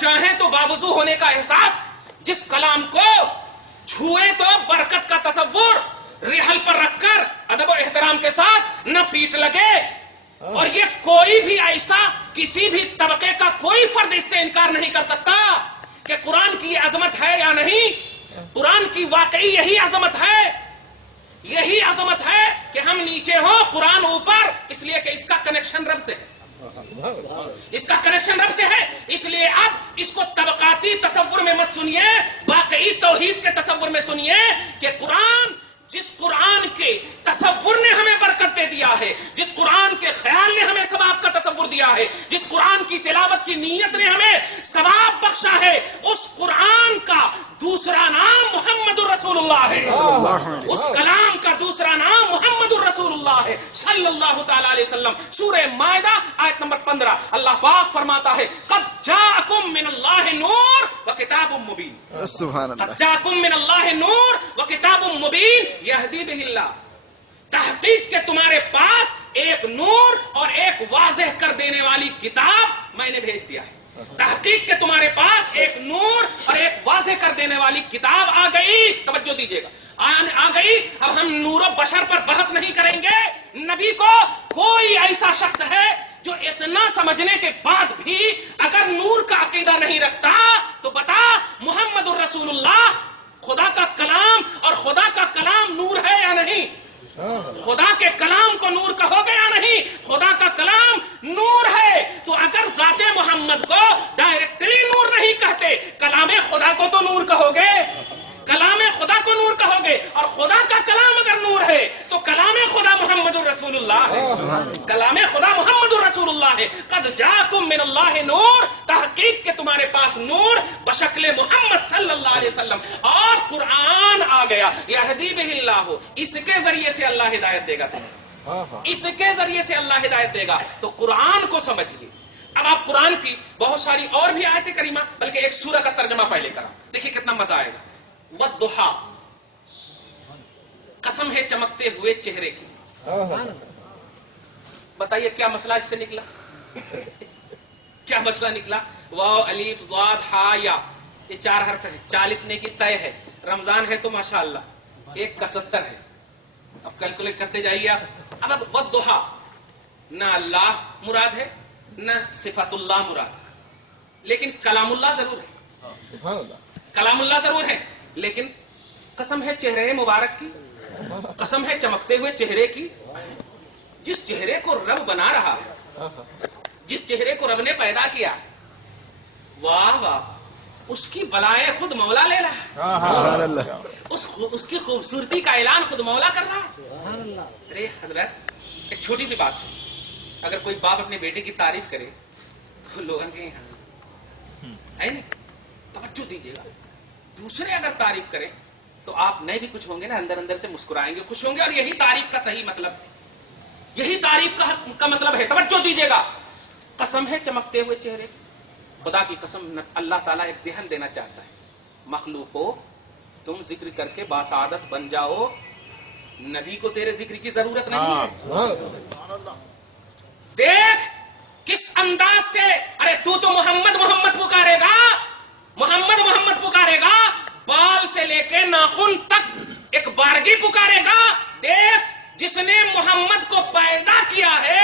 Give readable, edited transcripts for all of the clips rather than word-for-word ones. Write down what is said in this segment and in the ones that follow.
چاہیں تو باوضو ہونے کا احساس، جس کلام کو چھوئے تو برکت کا تصور، ریحل پر رکھ کر ادب و احترام کے ساتھ نہ پیٹ لگے. اور یہ کوئی بھی ایسا کسی بھی طبقے کا کوئی فرد اس سے انکار نہیں کر سکتا کہ قرآن کی یہ عظمت ہے یا نہیں. قرآن کی واقعی یہی عظمت ہے، یہی عظمت ہے کہ ہم نیچے ہوں قرآن اوپر، اس لیے کہ اس کا کنیکشن رب سے ہے، اس کا کنیکشن رب سے ہے. اس لیے اب اس کو طبقاتی تصور میں مت سنیے، واقعی توحید کے تصور میں سنیے کہ قرآن، جس قرآن کے تصور نے ہمیں برکت دے دیا ہے، جس قرآن کے خیال نے ہمیں ثواب کا تصور دیا ہے، جس قرآن کی تلاوت کی نیت نے ہمیں ثواب بخشا ہے، اس قرآن کا دوسرا نام محمد الرسول اللہ ہے. اس کلام کا دوسرا نام محمد الرسول اللہ ہے صلی اللہ تعالی علیہ وسلم. سورہ مائدہ آیت نمبر 15 اللہ پاک فرماتا ہے قد جاءکم من اللہ نور وکتاب مبین. سبحان اللہ. قد جاءکم من اللہ نور وکتاب مبین یہدی بہ اللہ. تحقیق کہ تمہارے پاس ایک نور اور ایک واضح کر دینے والی کتاب میں نے بھیج دیا ہے. تحقیق کہ تمہارے پاس ایک نور اور ایک واضح کر دینے والی کتاب آ گئی. توجہ دیجیے گا، آ گئی. اب ہم نور و بشر پر بحث نہیں کریں گے. نبی کو کوئی ایسا شخص ہے جو اتنا سمجھنے کے بعد بھی اگر نور کا عقیدہ نہیں رکھتا تو بتا محمد الرسول اللہ خدا کا کلام، اور خدا کا کلام نور ہے یا نہیں؟ خدا کے کلام کو نور کہو گے یا نہیں؟ خدا کا کلام نور ہے. تو اگر ذات محمد کو ڈائریکٹلی نور نہیں کہتے، کلام خدا کو تو نور کہو گے، کلام خدا کو نور کہو گے. اور خدا کا کلام اگر نور ہے تو کلام خدا محمد الرسول اللہ ہے، کلام خدا محمد الرسول اللہ ہے. قد جاءکم من اللہ نور، تحقیق کہ تمہارے پاس نور بشکل محمد صلی اللہ علیہ وسلم. اور قرآن آ گیا یہدی بہ اللہ، اس کے ذریعے سے اللہ ہدایت دے گا تمہیں، اس کے ذریعے سے اللہ ہدایت دے گا. تو قرآن کو سمجھیے. اب آپ قرآن کی بہت ساری اور بھی آیت کریمہ، بلکہ ایک سورہ کا ترجمہ پہلے کرا، دیکھیے کتنا مزہ آئے گا. والضحیٰ، قسم ہے چمکتے ہوئے چہرے کی. بتائیے کیا مسئلہ اس سے نکلا؟ کیا مسئلہ نکلا؟ واو الف ضاد ہا یا، یہ 4 حرف ہے، 40 نیکی طے ہے. رمضان ہے تو ماشاءاللہ 1 کا 70 ہے. اب کیلکولیٹ کرتے جائیے آپ. اب والضحیٰ، نہ اللہ مراد ہے نہ صفت اللہ مراد ہے، لیکن کلام اللہ ضرور ہے. کلام اللہ ضرور ہے، لیکن قسم ہے چہرے مبارک کی، قسم ہے چمکتے ہوئے چہرے کی. جس چہرے کو رب بنا رہا ہے، جس چہرے کو رب نے پیدا کیا، واہ واہ، اس کی بلائے خود مولا لے رہا ہے، اس کی خوبصورتی کا اعلان خود مولا کر رہا ہے. ارے حضرت ایک چھوٹی سی بات ہے، اگر کوئی باپ اپنے بیٹے کی تعریف کرے تو لوگوں کے یہاں ہے نہیں، توجہ دیجیے گا. دوسرے اگر تعریف کریں تو آپ نئے بھی کچھ ہوں گے نا، اندر اندر سے مسکرائیں گے، خوش ہوں گے. اور یہی تعریف کا صحیح مطلب، یہی تعریف کا مطلب ہے. توجہ دیجیے گا. قسم ہے چمکتے ہوئے چہرے. خدا کی قسم اللہ تعالیٰ ایک ذہن دینا چاہتا ہے. مخلوقو تم ذکر کر کے باسعادت بن جاؤ، نبی کو تیرے ذکر کی ضرورت نہیں ہے. دیکھ کس انداز سے، ارے تو محمد محمد پکارے گا، محمد محمد پکارے گا، بال سے لے کے ناخن تک ایک بارگی پکارے گا. دیکھ جس نے محمد کو پیدا کیا ہے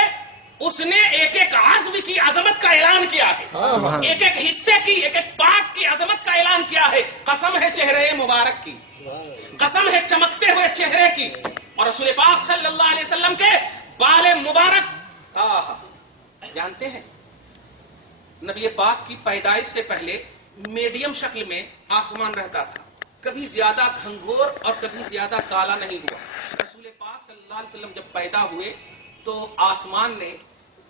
اس نے ایک ایک عضو کی عظمت کا اعلان کیا ہے، ایک ایک حصے کی، ایک ایک پارٹ کی عظمت کا اعلان کیا ہے. قسم ہے چہرے مبارک کی، قسم ہے چمکتے ہوئے چہرے کی. اور رسول پاک صلی اللہ علیہ وسلم کے بال مبارک، جانتے ہیں نبی پاک کی پیدائش سے پہلے میڈیم شکل میں آسمان رہتا تھا، کبھی زیادہ گھنگور اور کبھی زیادہ کالا نہیں ہوا. رسول پاک صلی اللہ علیہ وسلم جب پیدا ہوئے تو آسمان نے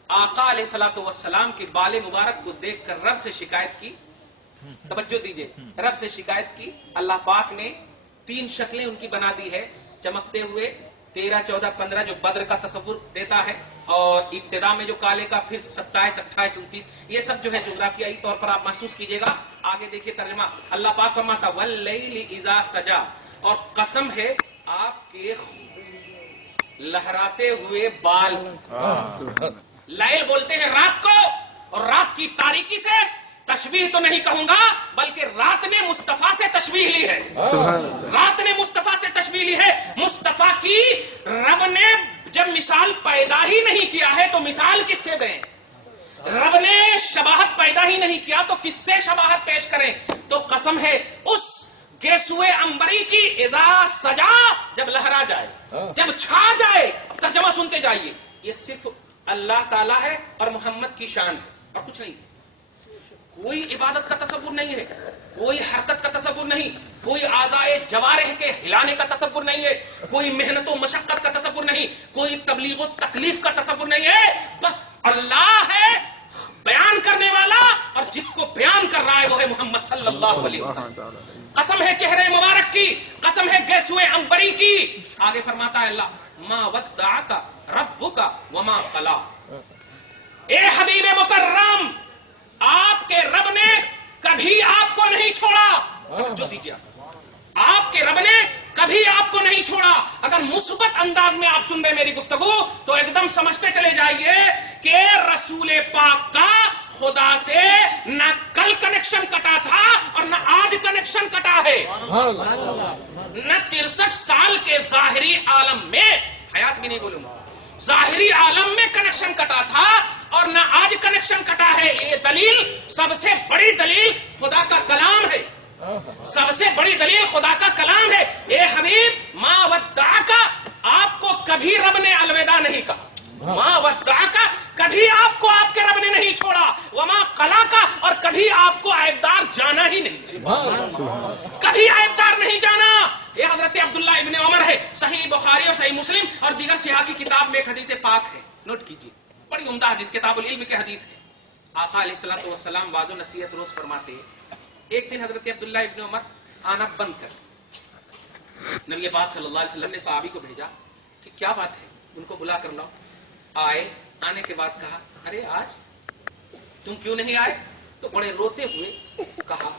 آقا علیہ الصلوۃ والسلام کے بال مبارک کو دیکھ کر رب سے شکایت کی. توجہ دیجئے، رب سے شکایت کی. اللہ پاک نے 3 شکلیں ان کی بنا دی ہے، چمکتے ہوئے 13 14 15 جو بدر کا تصور دیتا ہے، اور ابتدا میں جو کالے کا، پھر 27 28 29، یہ سب جو ہے جغرافیائی طور پر آپ محسوس کیجئے گا. آگے دیکھیے ترجمہ. اللہ پاک فرماتا واللیل اذا سجا، اور قسم ہے آپ کے لہراتے ہوئے بال. لیل بولتے ہیں رات کو، اور رات کی تاریکی سے تشبیہ تو نہیں کہوں گا بلکہ رات نے مصطفیٰ سے تشبیہ لی ہے. رات نے مصطفیٰ سے تشبیہ لی ہے. مصطفیٰ کی رب نے جب مثال پیدا ہی نہیں کیا ہے تو مثال کس سے دیں؟ رب نے شباہت پیدا ہی نہیں کیا تو کس سے شباہت پیش کریں؟ تو قسم ہے اس گیسوئے عنبری کی، اذا سجا، جب لہرا جائے، جب چھا جائے. ترجمہ سنتے جائیے. یہ صرف اللہ تعالیٰ ہے اور محمد کی شان ہے اور کچھ نہیں. کوئی عبادت کا تصور نہیں ہے، کوئی حرکت کا تصور نہیں، کوئی اعضائے جوارح کے ہلانے کا تصور نہیں ہے، کوئی محنت و مشقت کا تصور نہیں، کوئی تبلیغ و تکلیف کا تصور نہیں ہے. بس اللہ ہے بیان کرنے والا، اور جس کو بیان کر رہا ہے وہ ہے محمد صلی اللہ علیہ وسلم. قسم ہے چہرے مبارک کی، قسم ہے گیسوئے عنبری کی. آگے فرماتا ہے اللہ، ما ودعک ربک وما قلی. اے حبیب مکرم، آپ کے رب نے کبھی آپ کو نہیں چھوڑا. جو دیجیے آپ کے رب نے کبھی آپ کو نہیں چھوڑا. اگر مثبت انداز میں آپ سن رہے میری گفتگو تو ایک دم سمجھتے چلے جائیے کہ رسول پاک کا خدا سے نہ کل کنیکشن کٹا تھا اور نہ آج کنیکشن کٹا ہے. نہ 63 سال کے ظاہری عالم میں، حیات بھی نہیں بولوں گا، ظاہری عالم میں کنیکشن کٹا تھا اور نہ آج کنیکشن کٹا ہے. یہ دلیل، سب سے بڑی دلیل خدا کا کلام ہے. سب سے بڑی دلیل خدا کا کلام ہے. اے حبیب، ما ودعک، آپ کو کبھی رب نے الوداع نہیں کہا. ما ودعک، کبھی آپ کو آپ کے رب نے نہیں چھوڑا. وما قلاک، اور کبھی آپ کو عیبدار جانا ہی نہیں، کبھی عیبدار نہیں جانا. یہ حضرت عبداللہ ابن عمر ہے، صحیح بخاری اور صحیح مسلم اور دیگر صحاح کی کتاب میں ایک حدیث پاک ہے. نوٹ کیجیے، بڑی عمدہ حدیث، کتاب العلم کی حدیث ہے. آقا علیہ الصلوۃ والسلام واضح نصیحت روز فرماتے ہیں. ایک دن حضرت عبداللہ ابن عمر آنا بند کر، نبی پاک صلی اللہ علیہ وسلم نے صحابی کو بھیجا کہ کیا بات ہے، ان کو بلا کر لاؤ. آئے، آنے کے بعد کہا، ارے آج تم کیوں نہیں آئے؟ تو بڑے روتے ہوئے کہا،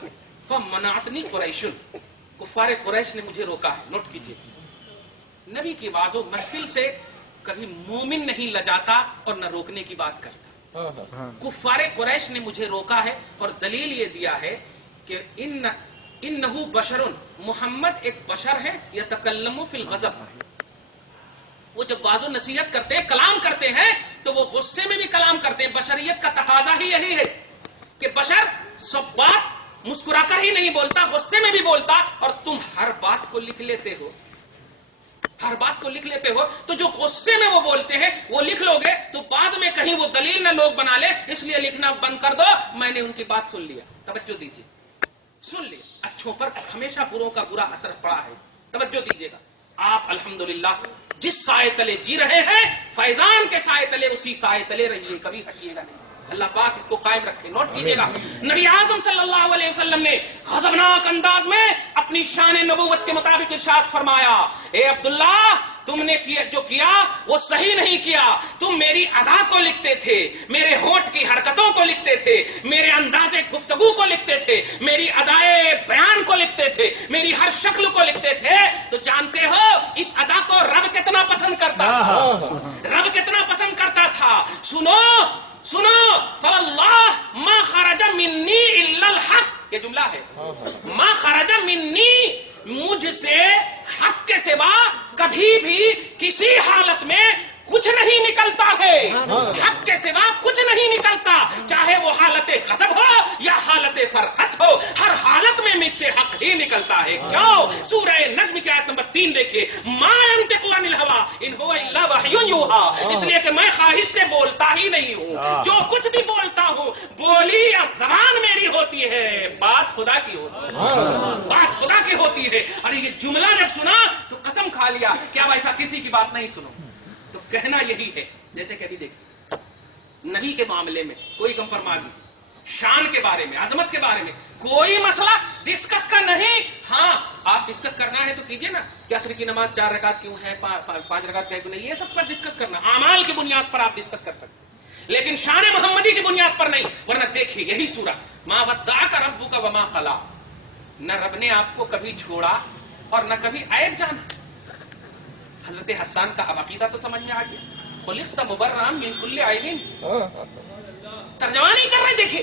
فمنعتنی قریش، کفار قریش نے مجھے روکا ہے. نوٹ کیجیے، نبی کی واضح و محفل سے کبھی مومن نہیں لجاتا اور نہ روکنے کی بات کرتا. کفار قریش نے مجھے روکا ہے اور دلیل یہ دیا ہے کہ انہو بشر، محمد ایک بشر ہے، یتکلم فی الغضب. وہ جب واضح نصیحت کرتے ہیں، کلام کرتے ہیں تو وہ غصے میں بھی کلام کرتے ہیں. بشریت کا تقاضا ہی یہی ہے کہ بشر سب بات مسکرا کر ہی نہیں بولتا، غصے میں بھی بولتا. اور تم ہر بات کو لکھ لیتے ہو، ہر بات کو لکھ لیتے ہو. تو جو غصے میں وہ بولتے ہیں وہ لکھ لو گے تو بعد میں کہیں وہ دلیل نہ لوگ بنا لے، اس لیے لکھنا بند کر دو. میں نے ان کی بات سن لیا. توجہ دیجیے، سن لیا. اچھوں پر ہمیشہ بروں کا برا اثر پڑا ہے. توجہ دیجیے گا. آپ الحمدللہ جس سائے تلے جی رہے ہیں، فیضان کے سائے تلے، اسی سائے تلے رہیے، کبھی ہٹیے گا نہیں. اللہ پاک اس کو قائم رکھے. نوٹ کیجیے گا، نبی اعظم صلی اللہ علیہ وسلم نے غضبناک انداز میں اپنی شان نبوت کے مطابق ارشاد فرمایا، اے عبداللہ، تم نے جو کیا وہ صحیح نہیں کیا. تم میری ادا کو لکھتے تھے، میرے ہونٹ کی حرکتوں کو لکھتے تھے، میرے انداز گفتگو کو لکھتے تھے، میری ادائے بیان کو لکھتے تھے، میری ہر شکل کو لکھتے تھے. تو جانتے ہو اس ادا کو رب کتنا پسند کرتا تھا، رب کتنا پسند کرتا تھا. سنو سنو، فواللہ ما خرج منی الا الحق، یہ جملہ ہے. ما خرج منی، مجھ سے حق کے سوا کبھی بھی کسی حالت میں کچھ نہیں نکلتا ہے. حق کے سوا کچھ نہیں نکلتا، چاہے وہ حالت غضب ہو یا حالت فرحت ہو، ہر حالت میں مجھ سے حق ہی نکلتا ہے. کیوں؟ سورہ نجم کی آیت نمبر 3 دیکھیے، ما ينطق عن الهوى ان هو الا وحی یوحى. اس لیے کہ میں خواہش سے بولتا ہی نہیں ہوں. جو کچھ بھی بولتا ہوں، بولی یا زبان میری ہوتی ہے، بات خدا کی ہوتی ہے، بات خدا کی ہوتی ہے. اور یہ جملہ جب سنا تو قسم کھا لیا کہ اب ایسا کسی کی بات نہیں سنو. تو کہنا یہی ہے، جیسے کہ ابھی دیکھیں نبی کے معاملے میں کوئی کمپرمائز نہیں، شان کے بارے میں، عظمت کے بارے میں کوئی مسئلہ ڈسکس کا نہیں. ہاں آپ ڈسکس کرنا ہے تو کیجئے نا کہ عصر کی نماز 4 رکعت کیوں ہے، 5 رکعت کیوں نہیں، یہ سب پر ڈسکس کرنا، اعمال کی بنیاد پر آپ ڈسکس کر سکتے ہیں، لیکن شان محمدی کی بنیاد پر نہیں. ورنہ دیکھیے یہی سورہ، ما ودعک ربک وما قلی، نہ رب نے آپ کو کبھی چھوڑا اور نہ کبھی عیب جانا. حضرت حسان کا اب عقیدہ تو سمجھ میں آ گیا، خلقت مبرئا من کل عیب. ترجمہ نہیں کر رہے، دیکھیے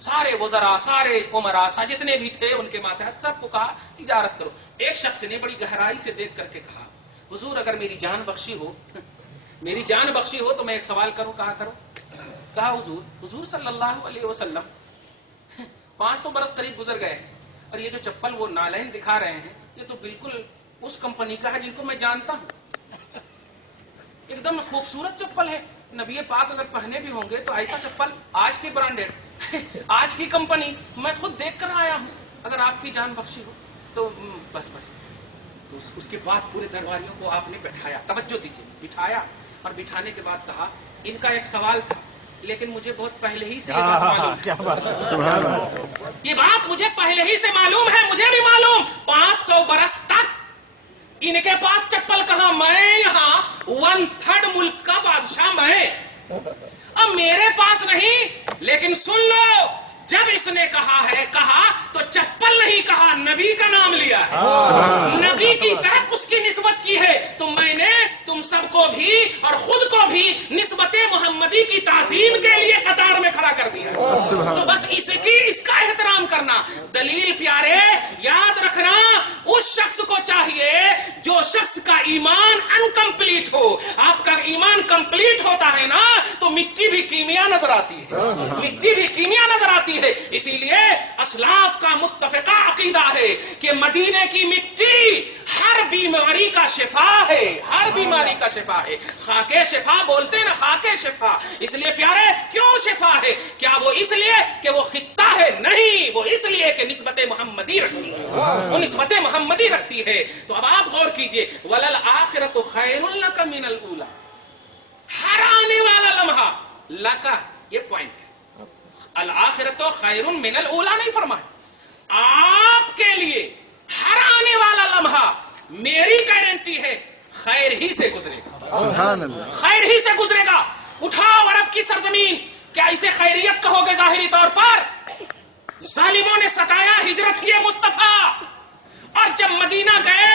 سارے وزراء، سارے عمراء، جتنے بھی تھے ان کے ماتحت سب کو کہا تجارت کرو. ایک شخص نے بڑی گہرائی سے دیکھ کر کے کہا حضور اگر میری جان بخشی ہو تو میں ایک سوال کروں. کہا کرو. کہا حضور صلی اللہ علیہ وسلم 500 برس قریب گزر گئے ہیں اور یہ جو چپل وہ نالین دکھا رہے ہیں یہ تو بالکل اس کمپنی کا ہے جن کو میں جانتا ہوں. ایک دم خوبصورت چپل ہے. نبی پاک اگر پہنے بھی ہوں گے تو ایسا چپل آج کی برانڈیڈ آج کی کمپنی میں خود دیکھ کر آیا ہوں. اگر آپ کی جان بخشی ہو تو بس. تو اس کے بعد پورے درباریوں کو آپ نے بٹھایا. توجہ دیجیے. بٹھایا اور بٹھانے کے بعد کہا ان کا ایک سوال تھا لیکن مجھے بہت پہلے ہی سے یہ بات معلوم ہے. یہ بات مجھے پہلے ہی سے معلوم ہے. مجھے بھی معلوم 500 برس تک ان کے پاس چپل کہاں. میں یہاں 1/3 ملک کا بادشاہ میں. اب میرے پاس نہیں. لیکن سن لو جب اس نے کہا تو چپل نہیں کہا نبی کا نام لیا ہے. نبی کی طرف اس کی نسبت کی ہے. تو میں نے تم سب کو بھی اور خود کو بھی نسبت محمدی کی تعظیم کے لیے قطار میں کھڑا کر دیا. تو بس اس کا احترام کرنا. دلیل پیارے یاد رکھنا اس شخص کو چاہیے جو شخص کا ایمان انکمپلیٹ ہو. آپ کا ایمان کمپلیٹ ہوتا ہے نا تو مٹی بھی کیمیا نظر آتی ہے. اسی لیے اسلاف کا متفقہ عقیدہ ہے کہ مدینے کی مٹی ہر بیماری کا شفا ہے. خاکے شفا بولتے ہیں نا, خاکے شفا. اس لیے پیارے کیوں شفا ہے؟ کیا وہ اس لیے کہ وہ خطہ ہے؟ نہیں, وہ اس لیے کہ نسبت محمدی رکھتی ہے. وہ نسبت محمدی رکھتی ہے. تو اب آپ غور کیجئے وَلَلْآخِرَةُ خَيْرٌ لَكَ مِنَ الْأُولَى. ہر آنے والا لمحہ لکا, یہ پوائنٹ ہے. الآخرۃ خیر من الاولی نہیں فرمایا. آپ کے لیے ہر آنے والا لمحہ میری گارنٹی ہے خیر ہی سے گزرے گا. سبحان اللہ. خیر ہی سے گزرے گا. اٹھاؤ عرب کی سرزمین, کیا اسے خیریت کہو گے؟ ظاہری طور پر ظالموں نے ستایا, ہجرت کیے مصطفیٰ, اور جب مدینہ گئے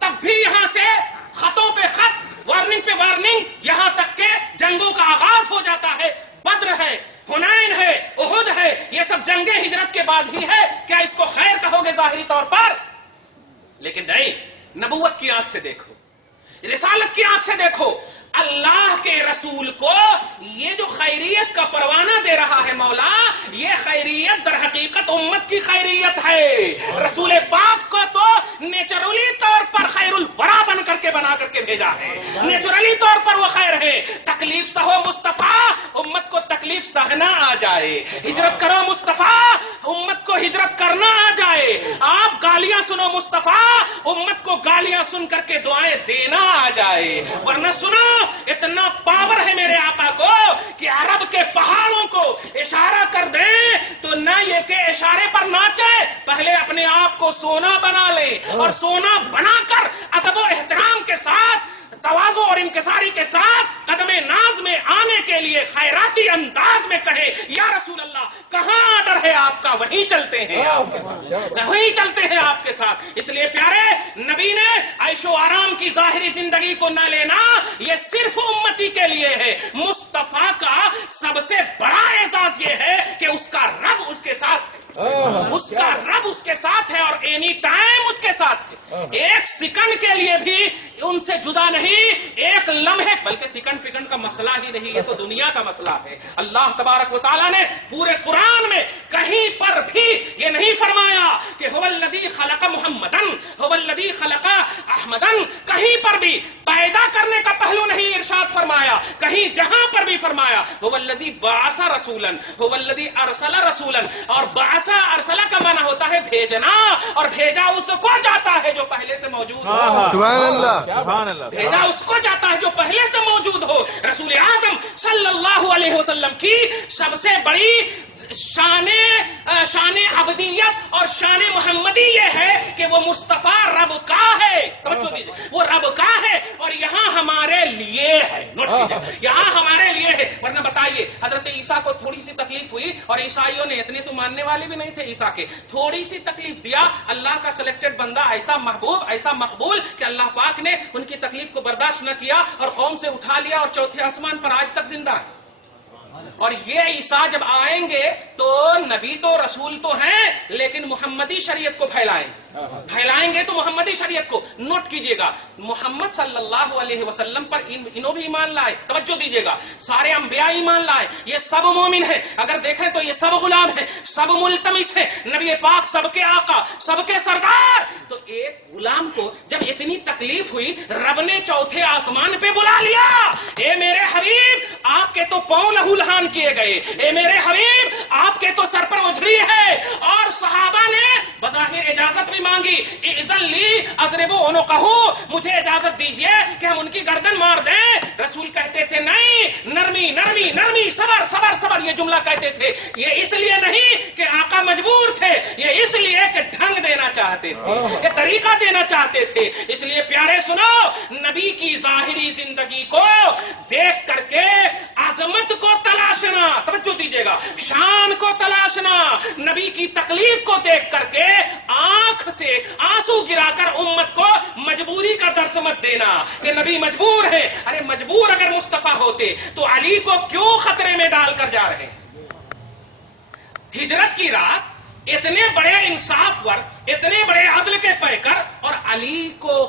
تب بھی یہاں سے خطوں پہ خط, وارننگ پہ وارننگ, یہاں تک کہ جنگوں کا آغاز ہو جاتا ہے. بدر ہے, حنین ہے, احد ہے, یہ سب جنگیں ہجرت کے بعد ہی ہے. کیا اس کو خیر کہو گے ظاہری طور پر؟ لیکن نہیں, نبوت کی آنکھ سے دیکھو, رسالت کی آنکھ سے دیکھو. اللہ کے رسول کو یہ جو خیریت کا پروانہ دے رہا ہے مولا, یہ خیریت در حقیقت امت کی خیریت ہے. رسول پاک کو تو نیچرلی طور پر خیر الورا بنا کر کے بھیجا ہے. نیچرلی طور پر وہ خیر ہے. تکلیف سہو مصطفیٰ, امت کو تکلیف سہنا آ جائے. ہجرت کرو مصطفیٰ, امت کو ہجرت کرنا آ جائے. آپ گالیاں سنو مصطفیٰ, امت کو گالیاں سن کر کے دعائیں دینا آ جائے. ورنہ سنو, اتنا پاور ہے میرے آقا کو کہ عرب کے پہاڑوں کو اشارہ کر دیں تو نہ یہ کہ اشارے پر ناچے, پہلے اپنے آپ کو سونا بنا لیں اور سونا بنا کر ادب و احترام کے ساتھ, تواضع اور انکساری کے ساتھ قدم ناز میں آنے کے لیے خیراتی انداز میں کہے یا رسول اللہ کہاں آرڈر ہے آپ کا, وہیں چلتے ہیں آپ کے ساتھ, وہیں چلتے ہیں آپ کے ساتھ. اس لیے پیارے نبی نے عیش و آرام کی ظاہری زندگی کو نہ لینا, یہ صرف امتی کے لیے ہے. مصطفیٰ کا سب سے بڑا اعزاز یہ ہے کہ اس کا رب اس کے ساتھ ہے, اس کا رب اس کے ساتھ ہے اور اینی ٹائم اس کے ساتھ ہے. ایک سیکنڈ کے لیے بھی ان سے جدا نہیں, ایک لمحے, بلکہ سیکنڈ فیکنڈ کا مسئلہ ہی نہیں, یہ تو دنیا کا مسئلہ ہے. اللہ تبارک و تعالیٰ نے پورے قرآن میں کہیں پر بھی یہ نہیں فرمایا کہ هو الذی خلق محمدن, هو الذی خلق احمدن, کہیں پر بھی پیدا کرنے کا پہلو نہیں ارشاد فرمایا. کہیں جہاں پر بھی فرمایا هو الذی بعث رسولا, هو الذی ارسل رسولا. اور بعث ارسلہ کا معنی ہوتا ہے بھیجنا, اور بھیجا اس کو جاتا ہے جو پہلے سے موجود ہو. سبحان اللہ, سبحان اللہ. بھیجا اس کو جاتا ہے جو پہلے سے موجود ہو. رسول اعظم صلی اللہ علیہ وسلم کی سب سے بڑی شان عبدیت اور شان محمدی یہ ہے کہ وہ مصطفیٰ رب کا ہے. توجہ دیجیے, وہ رب کا ہے اور یہاں ہمارے لیے ہے. نوٹ کیجیے, یہاں ہمارے لیے ہے. ورنہ بتائیے حضرت عیسیٰ کو تھوڑی سی تکلیف ہوئی, اور عیسائیوں نے اتنے تو ماننے والے بھی نہیں تھے عیسیٰ کے, تھوڑی سی تکلیف دیا. اللہ کا سلیکٹڈ بندہ ایسا محبوب, ایسا مقبول کہ اللہ پاک نے ان کی تکلیف کو برداشت نہ کیا اور قوم سے اٹھا لیا, اور چوتھے آسمان پر آج تک زندہ ہے. اور یہ عیسیٰ جب آئیں گے تو نبی تو رسول تو ہیں لیکن محمدی شریعت کو پھیلائیں گے تو محمدی شریعت کو. نوٹ کیجئے گا, محمد صلی اللہ علیہ وسلم پر انہوں بھی ایمان لائے, توجہ دیجئے گا, سارے انبیاء ایمان لائے, یہ سب مومن ہیں. اگر دیکھیں تو یہ سب غلام ہیں, سب ملتمس ہیں, نبی پاک سب کے آقا, سب کے سردار. تو ایک غلام کو جب اتنی تکلیف ہوئی, رب نے چوتھے آسمان پہ بلا لیا, اے میرے حبیب آپ کے تو پاؤں لہو لہان کیے گئے, اے میرے حبیب آپ کے تو سر پر اجڑی ہے. اور صحابہ نے بظاہر اجازت بھی مانگی, اذن لی اضربوا عنقہ, مجھے اجازت دیجئے کہ ہم ان کی گردن مار دیں. رسول کہتے تھے نہیں, نرمی نرمی نرمی, صبر صبر صبر, یہ جملہ کہتے تھے. یہ اس لیے نہیں کہ آقا مجبور تھے, یہ اس لیے کہ ڈھنگ دینا چاہتے تھے, یہ طریقہ دینا چاہتے تھے. اس لیے پیارے سنو, نبی کی ظاہری زندگی کو دیکھ کر کے عظمت کو تلاشنا, توجہ دیجئے گا, شان کو تلاشنا, نبی کی تکلیف کو دیکھ کر کے آنکھ سے آنسو گرا کر امت کو مجبوری کا درس مت دینا کہ نبی مجبور ہے. ارے مجبور اگر مصطفیٰ ہوتے تو علی کو کیوں خطرے میں ڈال کر جا رہے ہیں؟ ہجرت کی رات اتنے بڑے انصاف ور, اتنے بڑے عدل کے پیکر, اور علی کو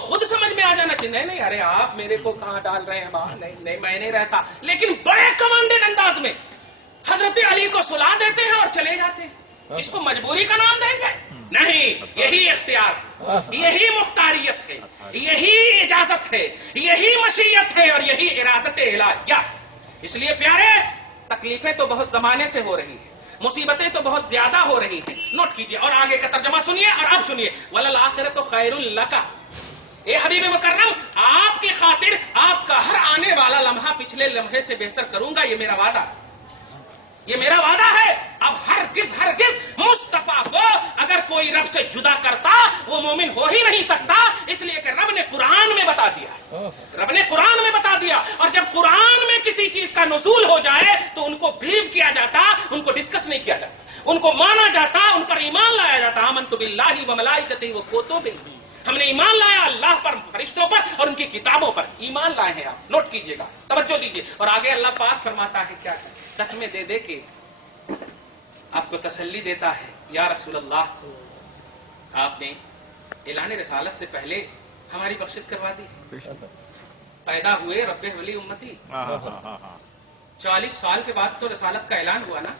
خود سمجھ میں آ جانا چاہیے, نہیں ارے آپ میرے کو کہاں ڈال رہے ہیں, نہیں میں نہیں رہتا. لیکن بڑے کمانڈنٹ انداز میں حضرت علی کو سلا دیتے ہیں اور چلے جاتے ہیں. اس کو مجبوری کا نام دیں گے؟ نہیں, یہی اختیار ہے, یہی مختاریت ہے, یہی اجازت ہے, یہی مشیت ہے, اور یہی ارادت الہیہ. اس لیے پیارے, تکلیفیں تو بہت زمانے سے ہو رہی ہیں, مصیبتیں تو بہت زیادہ ہو رہی ہیں. نوٹ کیجئے اور آگے کا ترجمہ سنیے, اور اب سنیے, وَلَلْآخِرَةُ خَيْرٌ لَكَ, اے حبیب مکرم آپ کی خاطر آپ کا ہر آنے والا لمحہ پچھلے لمحے سے بہتر کروں گا, یہ میرا وعدہ ہے, یہ میرا وعدہ ہے. اب ہرگز مصطفیٰ کو اگر کوئی رب سے جدا کرتا وہ مومن ہو ہی نہیں سکتا, اس لیے کہ رب نے قرآن میں بتا دیا, اور جب قرآن میں کسی چیز کا نزول ہو جائے تو ان کو بلیو کیا جاتا, ان کو ڈسکس نہیں کیا جاتا, ان کو مانا جاتا, ان پر ایمان لایا جاتا. آمنت باللہ و ملائکتہ و کتبہ, ہم نے ایمان لایا اللہ پر, فرشتوں پر اور ان کی کتابوں پر ایمان لائے ہیں. آپ نوٹ کیجئے گا, توجہ دیجئے. اور آگے اللہ پاک فرماتا ہے کیا, قسمیں دے دے کے آپ کو تسلی دیتا ہے, یا رسول اللہ آپ نے اعلان رسالت سے پہلے ہماری بخشش کروا دی. پیدا ہوئے رب ولی امتی, 40 سال کے بعد تو رسالت کا اعلان ہوا نا.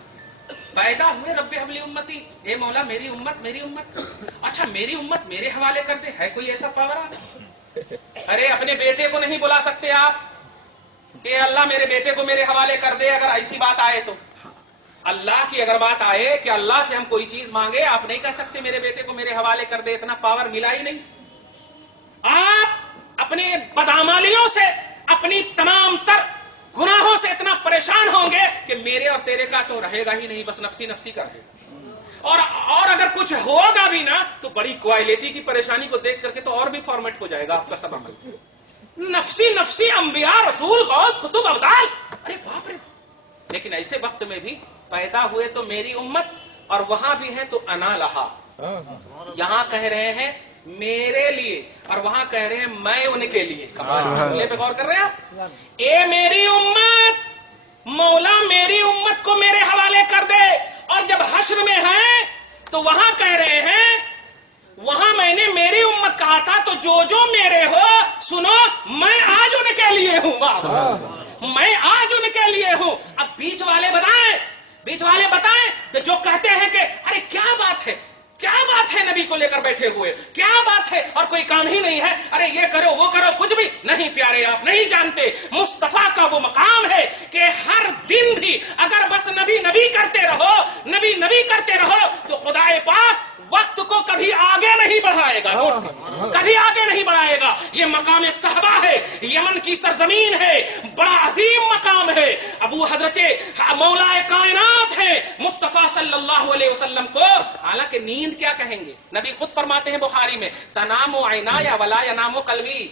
پیدا ہوئے رب ولی امتی, اے مولا میری امت. اچھا میری امت میرے حوالے کر دے, ہے کوئی ایسا پاور آپ؟ ارے اپنے بیٹے کو نہیں بلا سکتے آپ کہ اللہ میرے بیٹے کو میرے حوالے کر دے. اگر ایسی بات آئے تو اللہ کی اگر بات آئے کہ اللہ سے ہم کوئی چیز مانگے, آپ نہیں کہہ سکتے میرے بیٹے کو میرے حوالے کر دے, اتنا پاور ملا ہی نہیں. آپ اپنے بدعمالیوں سے, اپنی تمام تر گناہوں سے اتنا پریشان ہوں گے کہ میرے اور تیرے کا تو رہے گا ہی نہیں, بس نفسی نفسی کا رہے گا. اور اگر کچھ ہوگا بھی نا تو بڑی کوالٹی کی پریشانی کو دیکھ کر کے تو اور بھی فارمیٹ ہو جائے گا آپ کا سب عمل. نفسی انبیاء, رسول, غوث, قطب, ابدال, ارے باپ رے. لیکن ایسے وقت میں بھی پیدا ہوئے تو میری امت, اور وہاں بھی ہے تو انا لہا. یہاں کہہ رہے ہیں میرے لیے, اور وہاں کہہ رہے ہیں میں ان کے لیے. پہ غور کر رہے ہیں آپ, اے میری امت, مولا میری امت کو میرے حوالے کر دے. اور جب حشر میں ہے تو وہاں کہہ رہے ہیں, وہاں میں نے میری امت کہا تھا تو جو میرے ہو سنو, میں آج ان کے لیے ہوں, میں آج ان کے لیے ہوں. اب بیچ والے بتائیں کہ جو کہتے ہیں کہ ارے کیا بات ہے نبی کو لے کر بیٹھے ہوئے, کیا بات ہے اور کوئی کام ہی نہیں ہے, ارے یہ کرو وہ کرو, کچھ بھی نہیں. پیارے آپ نہیں جانتے مصطفیٰ کا وہ مقام ہے کہ ہر دن بھی اگر بس نبی کرتے رہو تو خدا پاک وقت کو کبھی آگے نہیں بڑھائے گا, کبھی آگے نہیں بڑھائے گا. یہ مقام صحبہ ہے, یمن کی سرزمین ہے, بڑا عظیم مقام ہے. ابو حضرت مولا کائنات ہے مصطفیٰ صلی اللہ علیہ وسلم کو. حالانکہ نیند کیا کہیں گے, نبی خود فرماتے ہیں بخاری میں, تنام عینایا ولا ینام قلبی,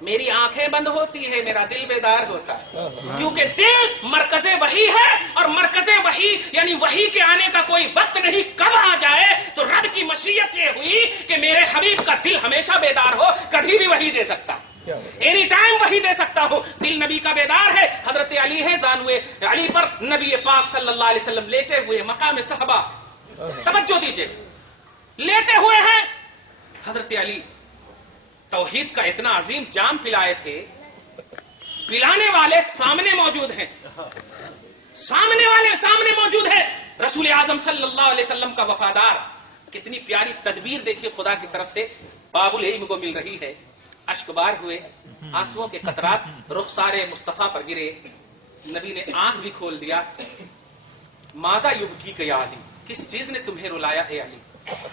میری آنکھیں بند ہوتی ہے میرا دل بیدار ہوتا ہے, کیونکہ دل مرکز وحی ہے, اور مرکز وحی یعنی وحی کے آنے کا کوئی وقت نہیں, کب آ جائے. تو رب کی مشیت یہ ہوئی کہ میرے حبیب کا دل ہمیشہ بیدار ہو, کبھی بھی وحی دے سکتا. اینی ٹائم وہی دے سکتا ہوں. دل نبی کا بیدار ہے. حضرت علی ہے, زانوے علی پر نبی پاک صلی اللہ علیہ وسلم لیٹے ہوئے مقام صحابہ. توجہ دیجئے, لیٹے ہوئے ہیں. حضرت علی توحید کا اتنا عظیم جام پلائے تھے, پلانے والے سامنے موجود ہیں, سامنے موجود ہے. رسول اعظم صلی اللہ علیہ وسلم کا وفادار. کتنی پیاری تدبیر دیکھیے خدا کی طرف سے باب العلم کو مل رہی ہے. اشک بار ہوئے, آنسوؤں کے قطرات رخسار مصطفیٰ پر گرے. نبی نے آنکھ بھی کھول دیا. ماذا یبکیک یا علی, کس چیز نے تمہیں رلایا اے علی؟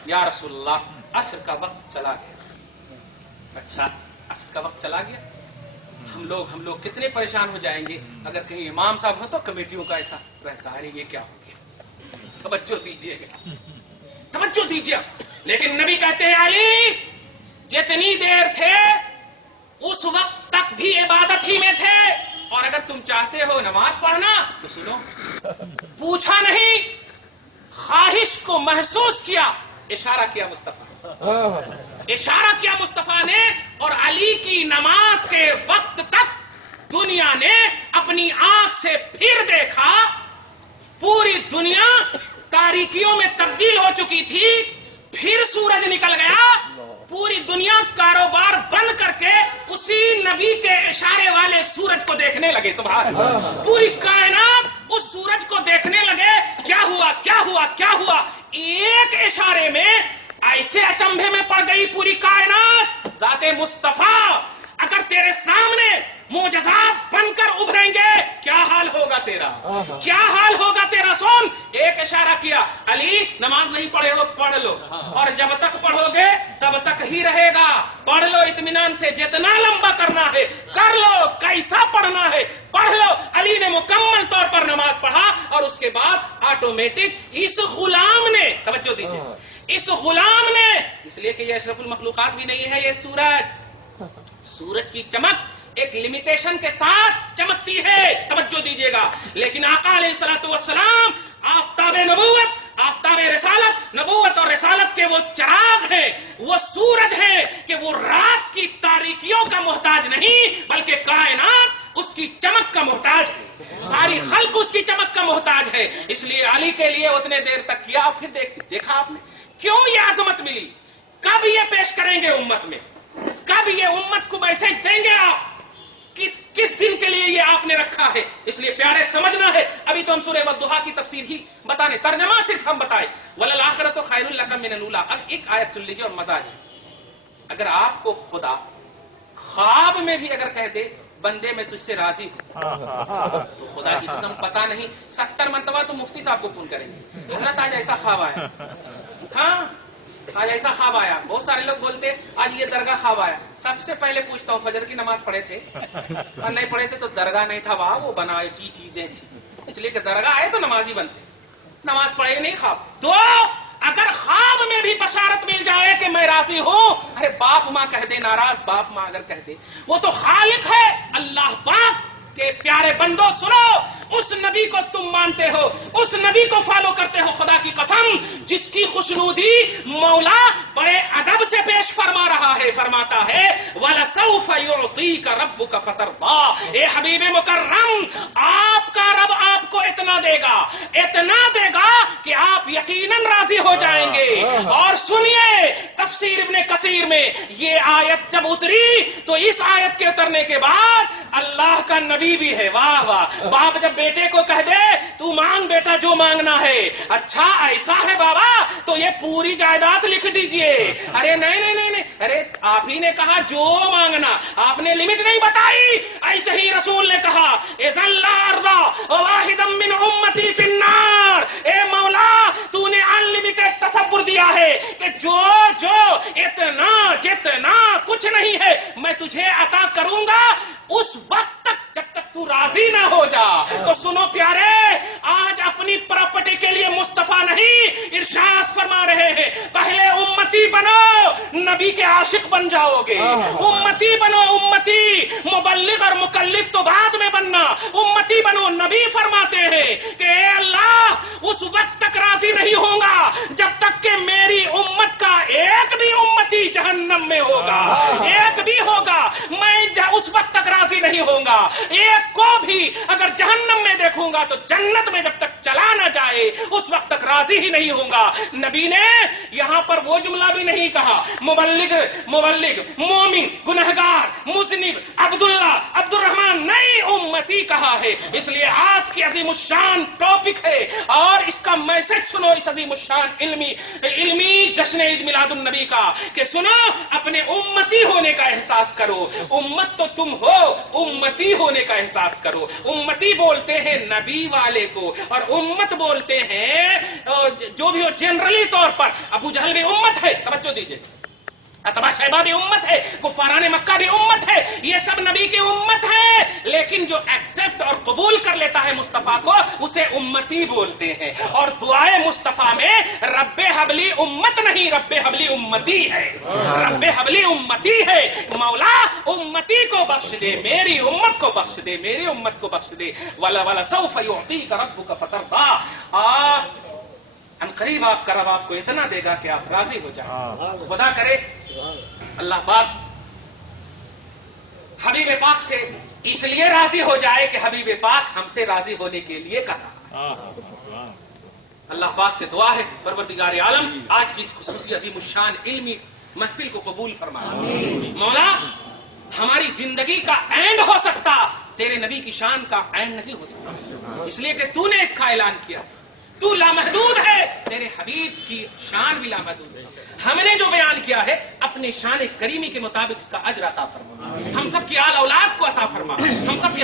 یا رسول اللہ, عصر کا وقت چلا گیا. اچھا, عصر کا وقت چلا گیا. ہم لوگ کتنے پریشان ہو جائیں گے اگر کہیں امام صاحب ہو تو کمیٹیوں کا ایسا رہتا ہے, یہ کیا ہو گیا. توجہ دیجیے گا, توجہ دیجیے. لیکن نبی کہتے ہیں علی جتنی دیر تھے اس وقت تک بھی عبادت ہی میں تھے, اور اگر تم چاہتے ہو نماز پڑھنا تو سنو. پوچھا نہیں, خواہش کو محسوس کیا, اشارہ کیا مصطفیٰ, اشارہ کیا مصطفیٰ نے. اور علی کی نماز کے وقت تک دنیا نے اپنی آنکھ سے پھر دیکھا. پوری دنیا تاریکیوں میں تبدیل ہو چکی تھی, پھر سورج نکل گیا. پوری دنیا کاروبار بند کر کے اسی نبی کے اشارے والے سورج کو دیکھنے لگے. سبحان اللہ, پوری کائنات اس سورج کو دیکھنے لگے. کیا ہوا, کیا ہوا, کیا ہوا؟ ایک اشارے میں ایسے اچنبھے میں پڑ گئی پوری کائنات. ذات مصطفیٰ اگر تیرے سامنے معجزات بن کر ابھریں گے کیا حال ہوگا تیرا, کیا حال ہوگا تیرا. سن, ایک اشارہ کیا, علی نماز نہیں پڑھے ہو پڑھ لو, اور جب تک پڑھو گے تب تک ہی رہے گا. پڑھ لو اطمینان سے, جتنا لمبا کرنا ہے کر لو, کیسا پڑھنا ہے پڑھ لو. علی نے مکمل طور پر نماز پڑھا, اور اس کے بعد آٹومیٹک اس غلام نے, توجہ دیجیے, اس غلام نے, اس لیے کہ یہ اشرف المخلوقات بھی نہیں ہے, یہ سورج کی چمک ایک لمیٹیشن کے ساتھ چمکتی ہے. توجہ دیجیے گا. لیکن آقا علیہ الصلوۃ والسلام آفتاب نبوت, آفتاب رسالت, نبوت اور رسالت کے وہ چراغ ہیں, وہ سورج ہیں کہ وہ رات کی تاریکیوں کا محتاج نہیں بلکہ کائنات اس کی چمک کا محتاج ہے. ساری خلق اس کی چمک کا محتاج ہے. اس لیے علی کے لیے اتنے دیر تک کیا. پھر دیکھا آپ نے کیوں یہ عظمت ملی. کب یہ پیش کریں گے امت میں, کب یہ امت کو میسج دیں گے آپ, کس دن کے لیے یہ آپ نے رکھا ہے. اس لیے پیارے سمجھنا ہے. ابھی تو ہم سورہ والضحیٰ کی تفسیر ہی بتانے, ترجمہ صرف ہم بتائے. وَلَلْآخِرَةُ خَيْرٌ لَكَ مِنَ الْأُولَىٰ. اب ایک آیت سن لیجیے اور مزہ آئے. اگر آپ کو خدا خواب میں بھی اگر کہہ دے بندے میں تجھ سے راضی ہوں, تو خدا کی قسم پتا نہیں 70 مرتبہ تو مفتی صاحب کو فون کریں گے, حضرت آج ایسا خواب آیا. ہاں, آج ایسا خواب آیا. بہت سارے لوگ بولتے آج یہ درگاہ خواب آیا. سب سے پہلے پوچھتا ہوں فجر کی نماز پڑھے تھے, اور نہیں پڑھے تھے تو درگاہ نہیں تھا, وہاں وہ بنائے کی چیزیں تھی. اس لیے کہ درگاہ آئے تو نماز ہی بنتے, نماز پڑھے نہیں خواب. تو اگر خواب میں بھی بشارت مل جائے کہ میں راضی ہوں, ارے باپ ماں کہہ دے, ناراض باپ ماں اگر کہہ دے, وہ تو خالق ہے اللہ پاک کے پیارے بندو. سنو, اس نبی کو تم مانتے ہو, اس نبی کو فالو کرتے ہو, خدا کی قسم جس کی خوشنودی مولا بڑے ادب سے پیش فرما رہا ہے. فرماتا ہے وَلَسَوْفَ يُعْطِيكَ رَبُّكَ فَتَرْضَىٰ. اے حبیب مکرم, آپ کا رب آپ کو اتنا دے گا, اتنا دے گا کہ آپ یقیناً راضی ہو جائیں گے. اور سنیے تفسیر ابن کثیر میں یہ آیت جب اتری تو اس آیت کے اترنے کے بعد اللہ کا نبی بھی ہے. واہ واہ. باپ جب بیٹے کو کہہ دے تو مانگ بیٹا جو مانگنا ہے, اچھا ایسا ہے بابا تو یہ پوری جائیداد لکھ دیجئے. ارے نہیں نہیں نہیں نہیں, ارے آپ ہی نے کہا جو مانگنا, آپ نے لمٹ نہیں بتائی. ایسے ہی رسول نے کہا اذا لا ارضى واحدا من امتی فی النار. اے مولا تو نے انلمیٹڈ تصور دیا ہے کہ جو اتنا جتنا کچھ نہیں ہے میں تجھے عطا کروں گا اس وقت تک جب تک تو راضی نہ ہو جا. تو سنو پیارے, آج اپنی پراپرٹی کے لیے مصطفیٰ نہیں ارشاد فرما رہے ہیں پہلے امتی بنو, نبی کے عاشق بن جاؤ گے. امتی بنو, امتی. مبلغ اور مکلف تو بعد میں بننا, امتی بنو. نبی فرماتے ہیں کہ اے اللہ اس وقت تک راضی نہیں ہوں گا جب تک کہ میری امت کا ایک بھی امتی جہنم میں ہوگا, ایک بھی ہوگا. میں اس وقت تک راضی نہیں ہوں گا، ایک کو بھی اگر جہنم میں دیکھوں گا تو جنت میں جب تک چلا نہ جائے اس وقت تک راضی ہی نہیں ہوں گا۔ نبی نے یہاں پر وہ جملہ بھی نہیں کہا مبلغ مومن گنہگار مذنب عبداللہ عبد الرحمن، نئی امتی کہا ہے۔ اس لیے آج کی عظیم الشان ٹاپک ہے اور اس کا میسج سنو، اس عظیم الشان علمی جشن عید میلاد النبی کا، کہ سنو اپنے امتی ہونے کا احساس کرو۔ امت تو تم ہو، امتی ہونے کا احساس کرو۔ امتی بولتے ہیں نبی والے کو، اور امت بولتے ہیں جو بھی ہو جنرلی طور پر۔ ابو جہل بھی امت ہے، توجہ دیجئے، اتبا شیبہ بھی امت ہے، کفاران مکہ بھی امت ہے، یہ سب نبی کی امت ہے، لیکن جو ایکسپٹ اور قبول کر لیتا ہے مصطفیٰ کو اسے امتی بولتے ہیں۔ اور دعائے مصطفیٰ میں رب حبلی امت نہیں، رب حبلی امتی ہے، رب حبلی امتی ہے۔ مولا امتی کو بخش دے، میری امت کو بخش دے، میری امت کو بخش دے۔ وَلَسَوْفَ يُعْطِيكَ رَبُّكَ فَتَرْضَىٰ، ان قریب آپ کا رب آپ کو اتنا دے گا کہ آپ راضی ہو جائیں۔ خدا کرے اللہ پاک حبیب پاک سے اس لیے راضی ہو جائے کہ حبیب پاک ہم سے راضی ہونے کے لیے کہا۔ اللہ پاک سے دعا ہے پروردگار عالم آج کی اس خصوصی عظیم الشان علمی محفل کو قبول فرما۔ مولا ہماری زندگی کا اینڈ ہو سکتا، تیرے نبی کی شان کا اینڈ نہیں ہو سکتا، اس لیے کہ تو نے اس کا اعلان کیا، تو لامحدود ہے، تیرے حبیب کی شان بھی لامحدود ہے۔ ہم نے جو بیان کیا ہے اپنے شان کریمی کے مطابق اس کا اجر عطا فرما، ہم سب کی آل اولاد کو عطا فرما، ہم سب کے